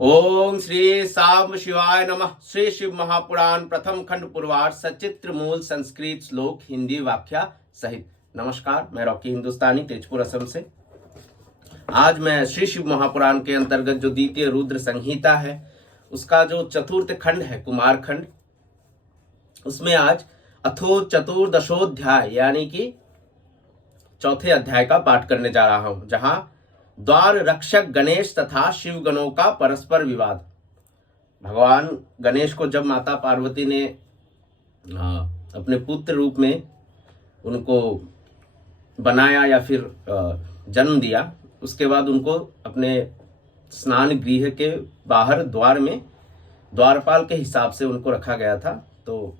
ओम श्री साम शिवाय नमः। श्री शिव महापुराण प्रथम खंड पूर्वार्ध सचित्र मूल संस्कृत श्लोक हिंदी व्याख्या सहित। नमस्कार, मैं रॉकी हिंदुस्तानी तेजपुर असम से। आज मैं श्री शिव महापुराण के अंतर्गत जो द्वितीय रुद्र संहिता है उसका जो चतुर्थ खंड है कुमार खंड, उसमें आज अथो चतुर्दशोध्याय यानी कि चौथे अध्याय का पाठ करने जा रहा हूं, जहां द्वार रक्षक गणेश तथा शिव गणों का परस्पर विवाद। भगवान गणेश को जब माता पार्वती ने अपने पुत्र रूप में उनको बनाया या फिर जन्म दिया, उसके बाद उनको अपने स्नान गृह के बाहर द्वार में द्वारपाल के हिसाब से उनको रखा गया था। तो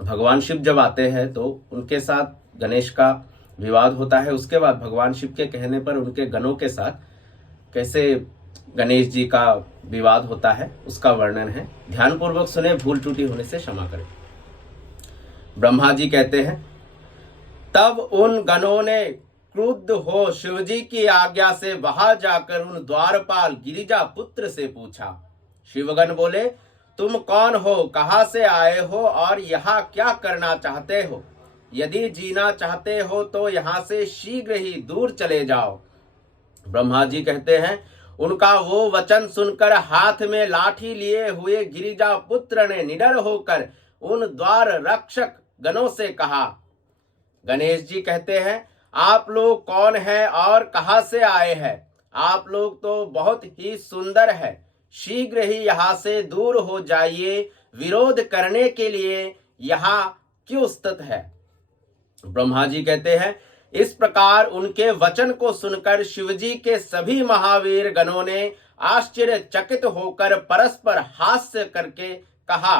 भगवान शिव जब आते हैं तो उनके साथ गणेश का विवाद होता है। उसके बाद भगवान शिव के कहने पर उनके गणों के साथ कैसे गणेश जी का विवाद होता है उसका वर्णन है। ध्यानपूर्वक सुने, भूल त्रुटि होने से क्षमा करें। ब्रह्मा जी कहते हैं, तब उन गणों ने क्रुद्ध हो शिवजी की आज्ञा से वहां जाकर उन द्वारपाल गिरिजा पुत्र से पूछा। शिवगण बोले, तुम कौन हो, कहां से आए हो और यहाँ क्या करना चाहते हो? यदि जीना चाहते हो तो यहाँ से शीघ्र ही दूर चले जाओ। ब्रह्मा जी कहते हैं, उनका वो वचन सुनकर हाथ में लाठी लिए हुए गिरिजा पुत्र ने निडर होकर उन द्वार रक्षक गणों से कहा। गणेश जी कहते हैं, आप लोग कौन हैं और कहां से आए हैं? आप लोग तो बहुत ही सुंदर है, शीघ्र ही यहाँ से दूर हो जाइए। विरोध करने के लिए यहाँ क्यों स्थित है? ब्रह्मा जी कहते हैं, इस प्रकार उनके वचन को सुनकर शिवजी के सभी महावीर गणों ने आश्चर्यचकित होकर परस्पर हास्य करके कहा।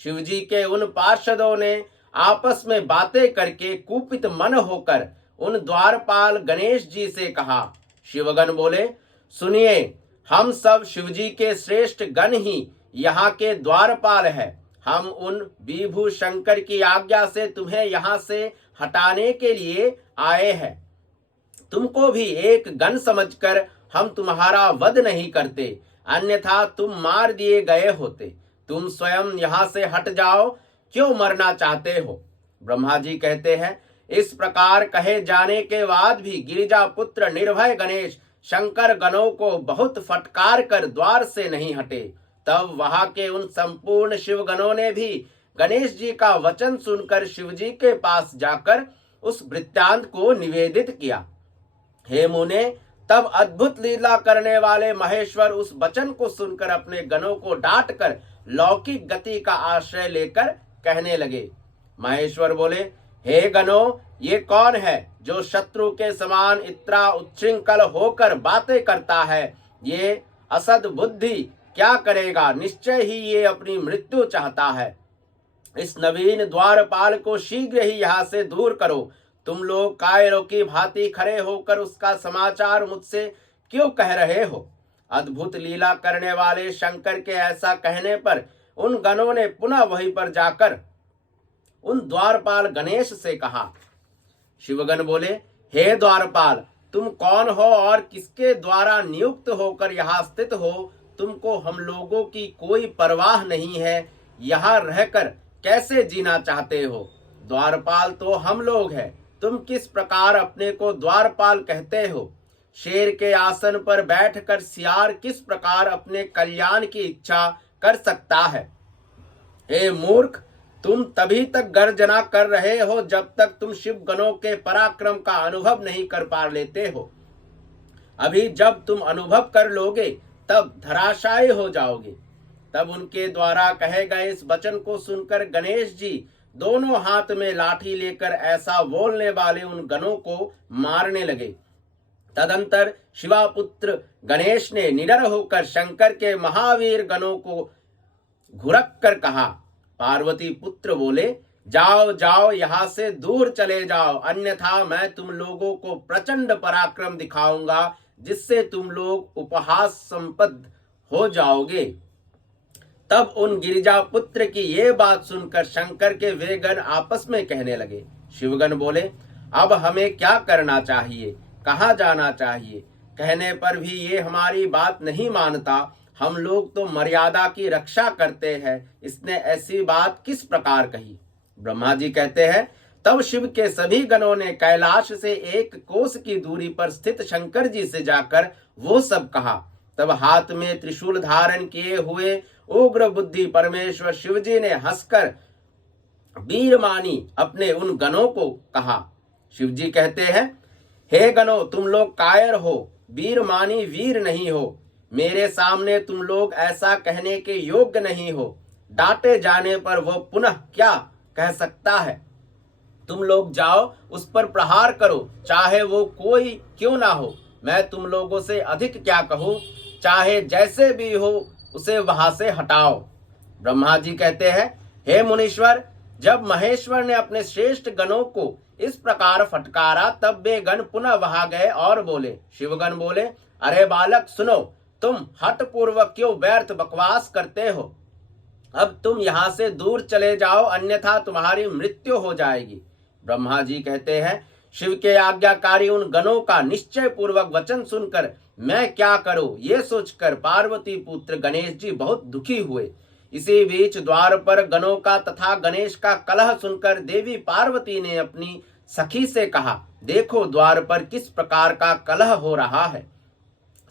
शिवजी के उन पार्षदों ने आपस में बातें करके कुपित मन होकर उन द्वारपाल गणेश जी से कहा। शिवगण बोले, सुनिए, हम सब शिवजी के श्रेष्ठ गण ही यहाँ के द्वारपाल है। हम उन विभु शंकर की आज्ञा से तुम्हें यहाँ से हटाने के लिए आए हैं। तुमको भी एक गण समझकर हम तुम्हारा वध नहीं करते, अन्यथा तुम मार दिए गए होते। तुम स्वयं यहाँ से हट जाओ, क्यों मरना चाहते हो? ब्रह्मा जी कहते हैं, इस प्रकार कहे जाने के बाद भी गिरिजा पुत्र निर्भय गणेश शंकर गणों को बहुत फटकार कर द्वार से नहीं हटे। तब वहां के उन संपूर्ण शिव गणों ने भी गणेश जी का वचन सुनकर शिवजी के पास जाकर उस वृत्तांत को निवेदित किया। हे मुने, तब अद्भुत लीला करने वाले महेश्वर उस वचन को सुनकर अपने गणों को डांट कर लौकिक गति का आश्रय लेकर कहने लगे। महेश्वर बोले, हे गणों, ये कौन है जो शत्रु के समान इतना उच्छृंखल होकर बातें करता है? ये असद बुद्धि क्या करेगा? निश्चय ही ये अपनी मृत्यु चाहता है। इस नवीन द्वारपाल को शीघ्र ही यहाँ से दूर करो। तुम लोग कायरों की भांति खड़े होकर उसका समाचार मुझसे क्यों कह रहे हो? अद्भुत लीला करने वाले शंकर के ऐसा कहने पर उन गणों ने पुनः वहीं पर जाकर उन द्वारपाल गणेश से कहा। शिवगण बोले, हे द्वारपाल, तुम कौन हो और किसके द्वारा नियुक्त होकर यहाँ स्थित हो? तुमको हम लोगों की कोई परवाह नहीं है, यहाँ रहकर कैसे जीना चाहते हो? द्वारपाल तो हम लोग हैं, तुम किस प्रकार अपने को द्वारपाल कहते हो? शेर के आसन पर बैठकर सियार किस प्रकार अपने कल्याण की इच्छा कर सकता है? हे मूर्ख, तुम तभी तक गर्जना कर रहे हो जब तक तुम शिव गणों के पराक्रम का अनुभव नहीं कर पा लेते हो। अभी जब तुम अनुभव कर लोगे तब धराशायी हो जाओगे। तब उनके द्वारा कहे गए इस वचन को सुनकर गणेश जी दोनों हाथ में लाठी लेकर ऐसा बोलने वाले उन गणों को मारने लगे। तदंतर शिवापुत्र गणेश ने निडर होकर शंकर के महावीर गणों को घुरक कर कहा। पार्वती पुत्र बोले, जाओ जाओ, यहाँ से दूर चले जाओ, अन्यथा मैं तुम लोगों को प्रचंड पराक्रम दिखाऊंगा जिससे तुम लोग उपहास संपन्न हो जाओगे। तब उन गिरिजा पुत्र की ये बात सुनकर शंकर के वे गण आपस में कहने लगे। शिवगण बोले, अब हमें क्या करना चाहिए, कहाँ जाना चाहिए? कहने पर भी ये हमारी बात नहीं मानता। हम लोग तो मर्यादा की रक्षा करते हैं, इसने ऐसी बात किस प्रकार कही। ब्रह्मा जी कहते हैं, तब शिव के सभी गणों ने कैलाश से 1 कोस की दूरी पर स्थित शंकर जी से जाकर वो सब कहा। तब हाथ में त्रिशूल धारण किए हुए उग्र बुद्धि परमेश्वर शिव जी ने हंसकर वीरमानी अपने उन गणों को कहा। शिव जी कहते हैं, हे गणों, तुम लोग कायर हो, वीरमानी वीर नहीं हो। मेरे सामने तुम लोग ऐसा कहने के योग्य नहीं हो। डांटे जाने पर वो पुनः क्या कह सकता है। तुम लोग जाओ, उस पर प्रहार करो, चाहे वो कोई क्यों ना हो। मैं तुम लोगों से अधिक क्या कहूं, चाहे जैसे भी हो उसे वहां से हटाओ। ब्रह्मा जी कहते हैं, हे मुनीश्वर, जब महेश्वर ने अपने श्रेष्ठ गणों को इस प्रकार फटकारा, तब वे गण पुनः वहां गए और बोले। शिवगण बोले, अरे बालक सुनो, तुम हठ पूर्वक क्यों व्यर्थ बकवास करते हो। अब तुम यहाँ से दूर चले जाओ, अन्यथा तुम्हारी मृत्यु हो जाएगी। ब्रह्मा जी कहते हैं, शिव के आज्ञाकारी उन गणों का निश्चय पूर्वक वचन सुनकर मैं क्या करूं, ये सोचकर पार्वती पुत्र गणेश जी बहुत दुखी हुए। इसी बीच द्वार पर गणों का तथा गणेश का कलह सुनकर देवी पार्वती ने अपनी सखी से कहा, देखो द्वार पर किस प्रकार का कलह हो रहा है।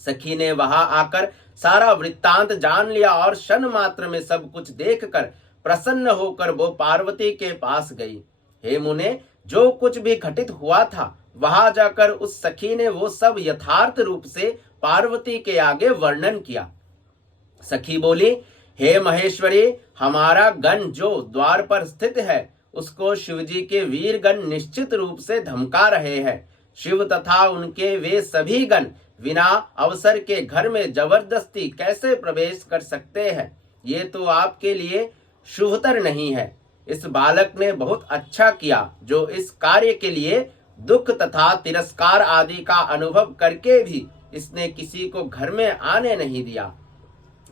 सखी ने वहां आकर सारा वृत्तांत जान लिया और क्षण मात्र में सब कुछ देखकर प्रसन्न होकर वो पार्वती के पास गई। हे मुने, जो कुछ भी घटित हुआ था वहां जाकर उस सखी ने वो सब यथार्थ रूप से पार्वती के आगे वर्णन किया। सखी बोली, हे महेश्वरी, हमारा गण जो द्वार पर स्थित है उसको शिवजी के वीरगण निश्चित रूप से धमका रहे हैं। शिव तथा उनके वे सभी गण बिना अवसर के घर में जबरदस्ती कैसे प्रवेश कर सकते हैं, ये तो आपके लिए शुभतर नहीं है। इस बालक ने बहुत अच्छा किया जो इस कार्य के लिए दुख तथा तिरस्कार आदि का अनुभव करके भी इसने किसी को घर में आने नहीं दिया।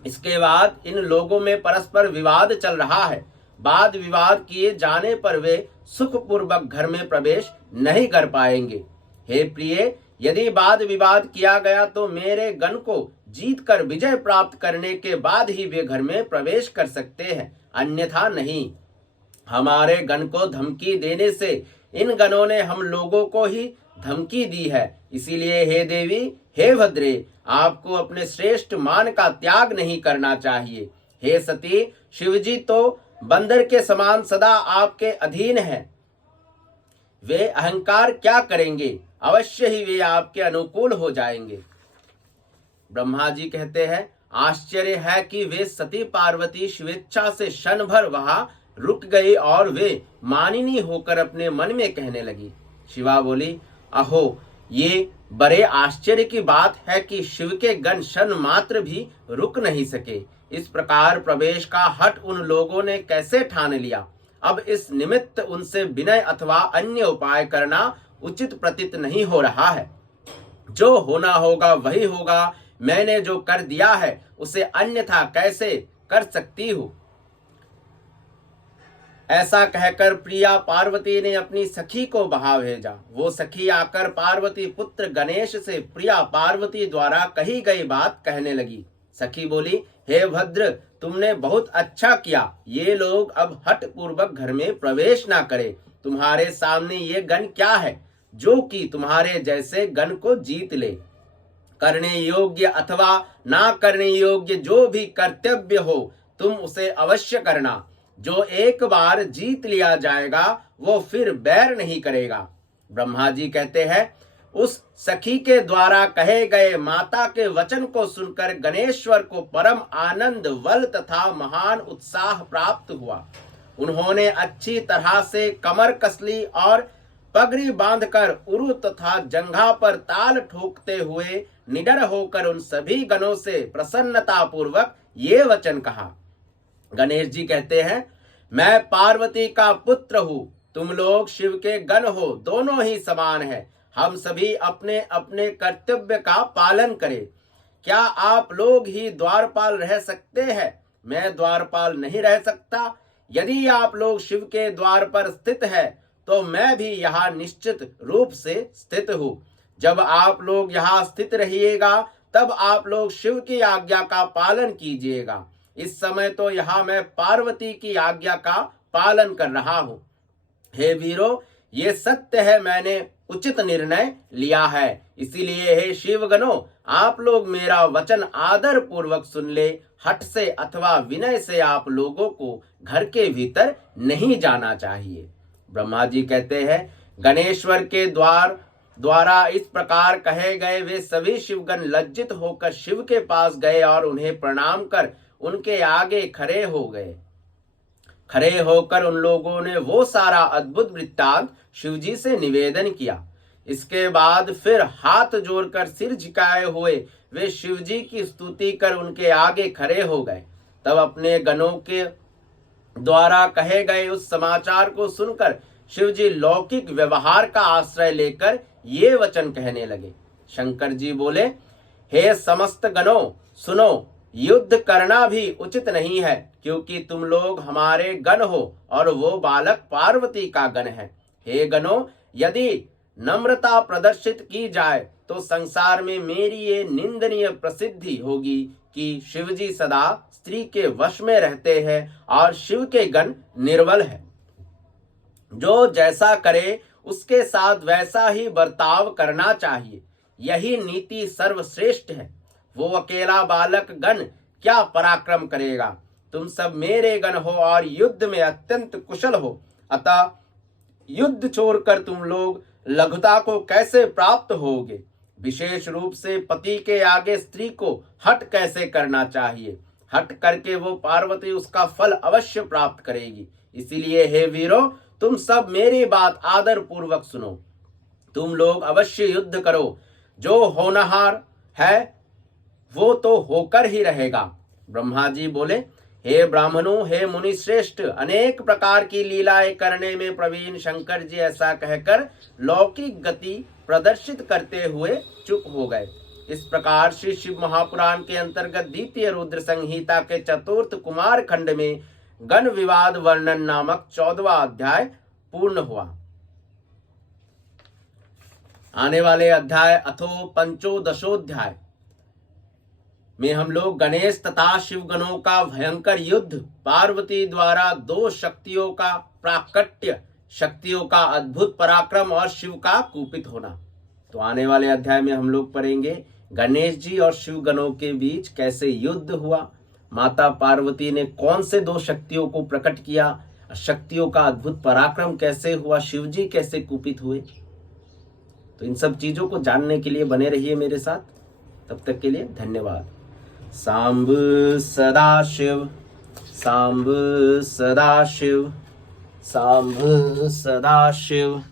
इसके बाद इन लोगों में परस्पर विवाद चल रहा है। वाद विवाद किए जाने पर वे सुखपूर्वक घर में प्रवेश नहीं कर पाएंगे। हे प्रिय, यदि वाद विवाद किया गया तो मेरे गण को जीतकर विजय प्राप्त करने के बाद ही वे घर में प्रवेश कर सकते हैं, अन्यथा नहीं। हमारे गण को धमकी देने से इन गणों ने हम लोगों को ही धमकी दी है। इसीलिए हे देवी, हे भद्रे, आपको अपने श्रेष्ठ मान का त्याग नहीं करना चाहिए। हे सती, शिवजी तो बंदर के समान सदा आपके अधीन है। वे अहंकार क्या करेंगे, अवश्य ही वे आपके अनुकूल हो जाएंगे। ब्रह्मा जी कहते हैं, आश्चर्य है कि वे सती पार्वती स्वेच्छा से क्षण भर वहां रुक गई और वे मानिनी होकर अपने मन में कहने लगी। शिवा बोली, अहो, ये बड़े आश्चर्य की बात है कि शिव के गण क्षण मात्र भी रुक नहीं सके। इस प्रकार प्रवेश का हठ उन लोगों ने कैसे ठान लिया। अब इस निमित्त उनसे विनय अथवा अन्य उपाय करना उचित प्रतीत नहीं हो रहा है। जो होना होगा वही होगा। मैंने जो कर दिया है उसे अन्यथा कैसे कर सकती हूँ। ऐसा कहकर प्रिया पार्वती ने अपनी सखी को बहा भेजा। वो सखी आकर पार्वती पुत्र गणेश से प्रिया पार्वती द्वारा कही गई बात कहने लगी। सखी बोली, हे भद्र, तुमने बहुत अच्छा किया। ये लोग अब हठ पूर्वक घर में प्रवेश ना करें। तुम्हारे सामने ये गण क्या है जो कि तुम्हारे जैसे गण को जीत ले। करने योग्य अथवा ना करने योग्य जो भी कर्तव्य हो तुम उसे अवश्य करना। जो एक बार जीत लिया जाएगा वो फिर बैर नहीं करेगा। ब्रह्मा जी कहते हैं, उस सखी के द्वारा कहे गए माता के वचन को सुनकर गणेश्वर को परम आनंद, बल तथा महान उत्साह प्राप्त हुआ। उन्होंने अच्छी तरह से कमर कस ली और पगड़ी बांधकर उरु तथा जंघा पर ताल ठोकते हुए निडर होकर उन सभी गणों से प्रसन्नता पूर्वक ये वचन कहा। गणेश जी कहते हैं, मैं पार्वती का पुत्र हूँ, तुम लोग शिव के गण हो, दोनों ही समान है। हम सभी अपने अपने कर्तव्य का पालन करें। क्या आप लोग ही द्वारपाल रह सकते हैं? मैं द्वारपाल नहीं रह सकता। यदि आप लोग शिव के द्वार पर स्थित है तो मैं भी यहाँ निश्चित रूप से स्थित हूँ। जब आप लोग यहाँ स्थित रहिएगा तब आप लोग शिव की आज्ञा का पालन कीजिएगा। इस समय तो यहाँ मैं पार्वती की आज्ञा का पालन कर रहा हूँ। हे वीरों, ये सत्य है, मैंने उचित निर्णय लिया है। इसीलिए हे शिवगणों, आप लोग मेरा वचन आदर पूर्वक सुन ले। हठ से अथवा विनय से आप लोगों को घर के भीतर नहीं जाना चाहिए। ब्रह्मा जी कहते हैं, गणेश्वर के द्वारा इस प्रकार कहे गए वे सभी शिवगण लज्जित होकर शिव के पास गए और उन्हें प्रणाम कर उनके आगे खड़े हो गए। खड़े होकर उन लोगों ने वो सारा अद्भुत वृत्तांत शिवजी से निवेदन किया। इसके बाद फिर हाथ जोड़कर सिर झुकाए हुए वे शिवजी की स्तुति कर उनके आगे खड़े हो गए। तब अपने गणों के द्वारा कहे गए उस समाचार को सुनकर शिवजी लौकिक व्यवहार का आश्रय लेकर ये वचन कहने लगे। शंकर जी बोले, हे समस्त गणों सुनो, युद्ध करना भी उचित नहीं है, क्योंकि तुम लोग हमारे गण हो और वो बालक पार्वती का गण है। हे गणों, यदि नम्रता प्रदर्शित की जाए तो संसार में मेरी ये निंदनीय प्रसिद्धि होगी कि शिवजी सदा स्त्री के वश में रहते हैं और शिव के गण निर्बल है। जो जैसा करे उसके साथ वैसा ही बर्ताव करना चाहिए, यही नीति सर्वश्रेष्ठ है। वो अकेला बालक गण क्या पराक्रम करेगा? तुम सब मेरे गण हो और युद्ध में अत्यंत कुशल हो, अतः युद्ध छोड़कर तुम लोग लघुता को कैसे प्राप्त होगे? विशेष रूप से पति के आगे स्त्री को हठ कैसे करना चाहिए? हठ करके वो पार्वती उसका फल अवश्य प्राप्त करेगी। इसीलिए हे वीरों, तुम सब मेरी बात आदर पूर्वक सुनो। तुम लोग अवश्य युद्ध करो। जो होनहार है वो तो होकर ही रहेगा। ब्रह्मा जी बोले, हे ब्राह्मणों, हे मुनि श्रेष्ठ, अनेक प्रकार की लीलाएं करने में प्रवीण शंकर जी ऐसा कहकर लौकिक गति प्रदर्शित करते हुए चुप हो गए। इस प्रकार श्री शिव महापुराण के अंतर्गत द्वितीय रुद्र संहिता के चतुर्थ कुमार खंड में गण विवाद वर्णन नामक 14वां अध्याय पूर्ण हुआ। आने वाले अध्याय अथो पंचोदशोध्याय में हम लोग गणेश तथा शिव गणों का भयंकर युद्ध, पार्वती द्वारा दो शक्तियों का प्राकट्य, शक्तियों का अद्भुत पराक्रम और शिव का कुपित होना। तो आने वाले अध्याय में हम लोग पढ़ेंगे गणेश जी और शिव गणों के बीच कैसे युद्ध हुआ, माता पार्वती ने कौन से दो शक्तियों को प्रकट किया, शक्तियों का अद्भुत पराक्रम कैसे हुआ, शिव जी कैसे कुपित हुए। तो इन सब चीजों को जानने के लिए बने रहिए मेरे साथ। तब तक के लिए धन्यवाद। सांब सदाशिव, सांब सदाशिव, सांब सदाशिव।